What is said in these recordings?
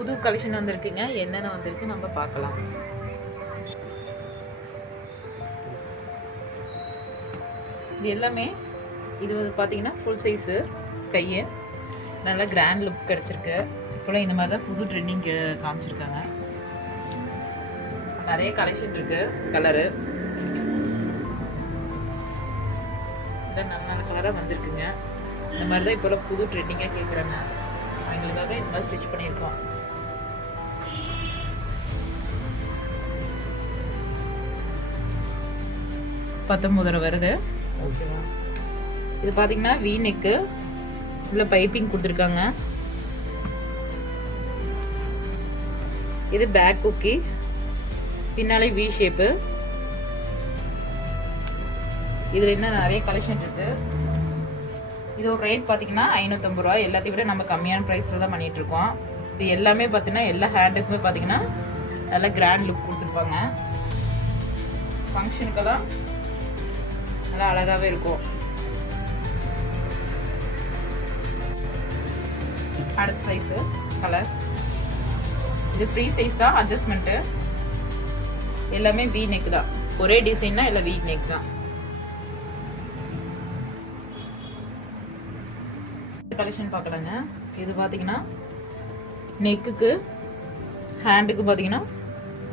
புது கலெக்ஷன் வந்திருக்குங்க. என்னென்ன வந்திருக்கு நம்ம பார்க்கலாம். இது எல்லாமே இது வந்து பார்த்தீங்கன்னா ஃபுல் சைஸு கையை நல்லா கிராண்ட் லுக் கிடச்சிருக்கு. இப்போலாம் இந்த மாதிரி தான் புது ட்ரெண்டிங் காமிச்சிருக்காங்க. நிறைய கலெக்ஷன் இருக்குது. கலரு இதெல்லாம் நல்ல நல்ல கலராக வந்திருக்குங்க. இந்த மாதிரி தான் இப்போலாம் புது ட்ரெண்டிங்காக கேட்குறாங்க. அவங்களுக்காக இந்த மாதிரி ஸ்டிச் பண்ணியிருக்கோம். $19 வருது. ஓகேவா? இது பார்த்தீங்கன்னா வி நெக்கு உள்ள பைப்பிங் கொடுத்துருக்காங்க. இது பேக் குக்கி, பின்னாலே வி ஷேப்பு. இதில் என்ன நிறைய கலெக்ஷன் இருக்கு. இது ஒரு ரேட் பார்த்தீங்கன்னா $550. எல்லாத்தையும் விட நம்ம கம்மியான ப்ரைஸில் தான் பண்ணிட்டு இருக்கோம். இது எல்லாமே பார்த்தீங்கன்னா எல்லா ஹேண்டுக்குமே பார்த்தீங்கன்னா நல்லா கிராண்ட் லுக் கொடுத்துருப்பாங்க. ஃபங்க்ஷனுக்கெல்லாம் நல்லா அழகாகவே இருக்கும். அடுத்த சைஸு கலர் இது ஃப்ரீ சைஸ் தான். அட்ஜஸ்ட்மெண்ட்டு எல்லாமே வி நெக் தான். ஒரே டிசைன்னா எல்லாம் வி நெக் தான். கலெக்ஷன் பார்க்கலாங்க. இது பார்த்தீங்கன்னா நெக்குக்கு ஹேண்டுக்கு பார்த்தீங்கன்னா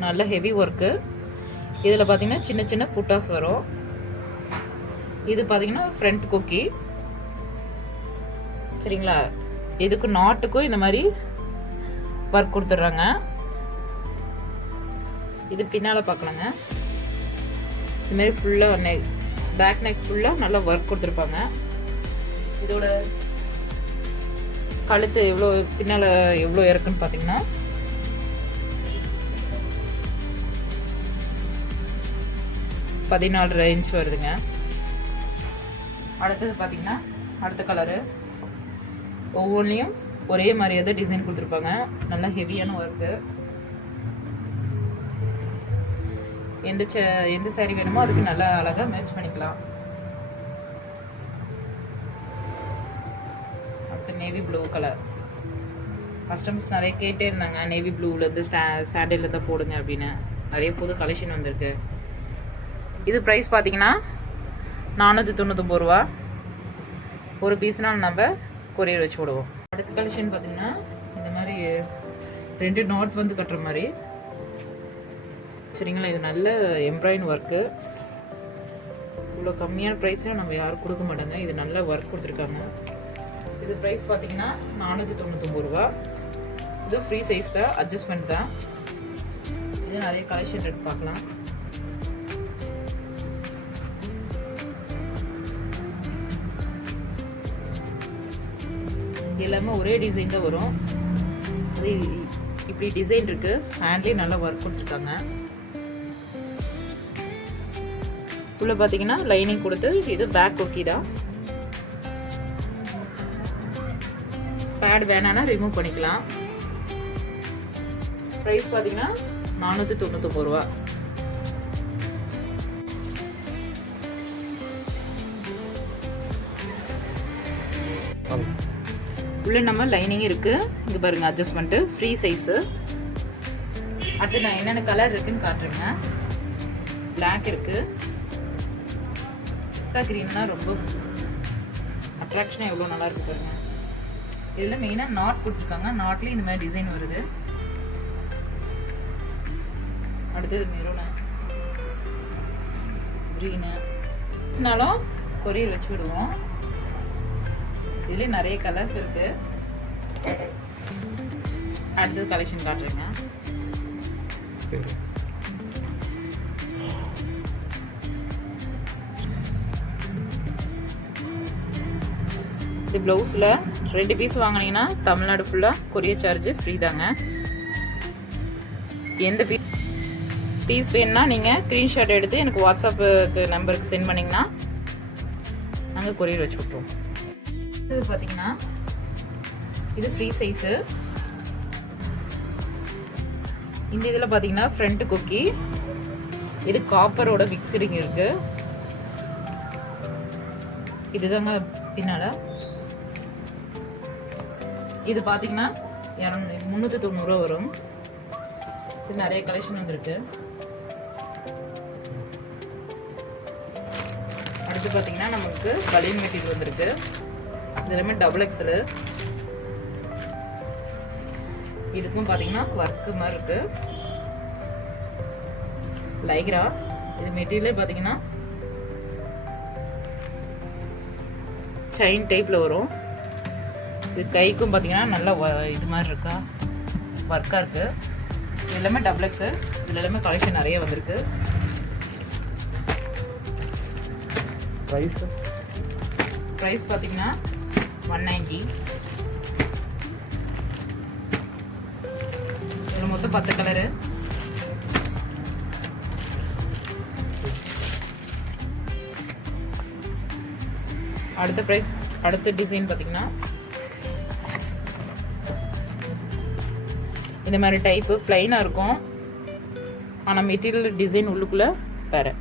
நல்ல ஹெவி ஒர்க்கு. இதில் பார்த்தீங்கன்னா சின்ன சின்ன புட்டாஸ் வரும். இது பார்த்தீங்கன்னா ஃப்ரண்ட் குக்கி. சரிங்களா? இதுக்கு நாட்டுக்கும் இந்த மாதிரி ஒர்க் கொடுத்துட்றாங்க. இது பின்னால் பார்க்கலாங்க. இதுமாரி ஃபுல்லாக நெக் பேக் நெக் ஃபுல்லாக நல்லா ஒர்க் கொடுத்துருப்பாங்க. இதோட கழுத்து எவ்வளோ பின்னால் எவ்வளோ இருக்குன்னு பார்த்தீங்கன்னா 14.5 இன்ச் வருதுங்க. அடுத்தது பார்த்தீங்கன்னா அடுத்த கலரு ஒவ்வொன்றிலையும் ஒரே மாதிரியாத டிசைன் கொடுத்துருப்பாங்க. நல்லா ஹெவியான ஒர்க்கு. எந்த சாரி வேணுமோ அதுக்கு நல்லா அழகாக மேட்ச் பண்ணிக்கலாம். அடுத்து நேவி ப்ளூ கலர். கஸ்டமர்ஸ் நிறைய கேட்டே இருந்தாங்க நேவி ப்ளூலேருந்து சாண்டில் தான் போடுங்க அப்படின்னு. நிறைய புது கலெக்ஷன் வந்திருக்கு. இது ப்ரைஸ் பார்த்தீங்கன்னா $499. ஒரு பீஸ்னால் நம்ம கொரியர் வச்சு விடுவோம். அடுத்த கலெக்ஷன் பார்த்தீங்கன்னா இந்த மாதிரி 2 நாட் வந்து கட்டுற மாதிரி. சரிங்களா? இது நல்ல எம்ப்ராய்டரி ஒர்க்கு. இவ்வளோ கம்மியான ப்ரைஸில் நம்ம யாரும் கொடுக்க மாட்டாங்க. இது நல்ல ஒர்க் கொடுத்துருக்காங்க. இது ப்ரைஸ் பார்த்தீங்கன்னா $499. இது ஃப்ரீ சைஸ் தான். அட்ஜஸ்ட்மெண்ட் தான். இது நிறைய கலெக்ஷன் எடுத்து பார்க்கலாம். எல்லாமே ஒரே டிசைன் தான் வரும். அது இப்படி டிசைன் இருக்கு. ஹேண்ட்லேயும் நல்லா ஒர்க் கொடுத்துருக்காங்க. உள்ள பார்த்தீங்கன்னா லைனிங் கொடுத்து இது பேக் குக்கி தான். பேட் வேணான்னா ரிமூவ் பண்ணிக்கலாம். ப்ரைஸ் பார்த்தீங்கன்னா $499. உள்ள நம்ம லைனிங் இருக்கு. இங்க பாருங்க அட்ஜஸ்ட்மெண்ட் ஃப்ரீ சைஸ். அடுத்து நான் என்னென்ன கலர் இருக்குன்னு காட்டுறேங்க. பிளாக் இருக்கு. பிஸ்தா கிரீன்னா ரொம்ப அட்ராக்ஷனாக எவ்வளோ நல்லா இருக்கு பாருங்க. இதில் மெயினாக நாட் கொடுத்துருக்காங்க. நாட்லேயும் இந்த மாதிரி டிசைன் வருது. அடுத்தது மெரூனு, க்ரீனுனாலும் கொரியர் வச்சு விடுவோம். இதுலேயே நிறைய கலர்ஸ் இருக்கு. அடுத்தது கலெக்ஷன் காட்டுறேங்க. இது ப்ளவுஸில் 2 பீஸ் வாங்கினீங்கன்னா தமிழ்நாடு ஃபுல்லாக கொரியர் சார்ஜ் ஃப்ரீ தாங்க. எந்த பீஸ் வேணும்னா நீங்கள் ஸ்க்ரீன்ஷாட் எடுத்து எனக்கு வாட்ஸ்அப்புக்கு நம்பருக்கு சென்ட் பண்ணிங்கன்னா நாங்கள் கொரியர் வச்சு விட்ருவோம். இது பார்த்தீங்கன்னா இது ஃப்ரீ சைஸு. இந்த இதில் பார்த்தீங்கன்னா ஃப்ரண்ட் குக்கி. இது காப்பரோட மிக்சடிங் இருக்கு. இதுதாங்க பின்னால. இது பார்த்தீங்கன்னா 390 ரூபா வரும். இது நிறைய கலெக்ஷன் வந்துருக்கு. அடுத்து பார்த்தீங்கன்னா நமக்கு பலியன் மெட்டீரியல் வந்திருக்கு. இது எல்லாமே டபுள் எக்ஸல். இதுக்கும் பார்த்தீங்கன்னா ஒர்க்கு மாதிரி இருக்கு. லைக்ரா இது மெட்டீரியலே பார்த்தீங்கன்னா செயின் டைப்பில் வரும். இது கைக்கும் பார்த்தீங்கன்னா நல்லா இது மாதிரி இருக்கா ஒர்க்காக இருக்குது. இது எல்லாமே டபுள் எக்ஸல். இதில் எல்லாமே கலெக்ஷன் நிறைய வந்திருக்கு. ப்ரைஸ் பார்த்தீங்கன்னா 190. இதில் மொத்தம் 10 கலரு. அடுத்த டிசைன் பார்த்தீங்கன்னா இந்த மாதிரி டைப்பு பிளைனாக இருக்கும். ஆனால் மெட்டீரியல் டிசைன் உள்ளுக்குள்ளே வேறு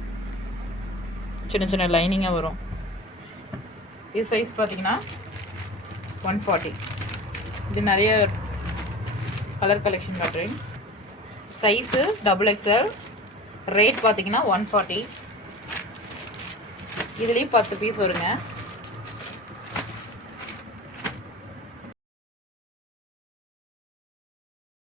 சின்ன சின்ன லைனிங்காக வரும். இது சைஸ் பார்த்தீங்கன்னா 140. இது நிறைய கலர் கலெக்ஷன் காட்டுறேன். Size double XL. ரேட் பார்த்தீங்கன்னா 140. இதுலேயும் 10 பீஸ் வருங்க.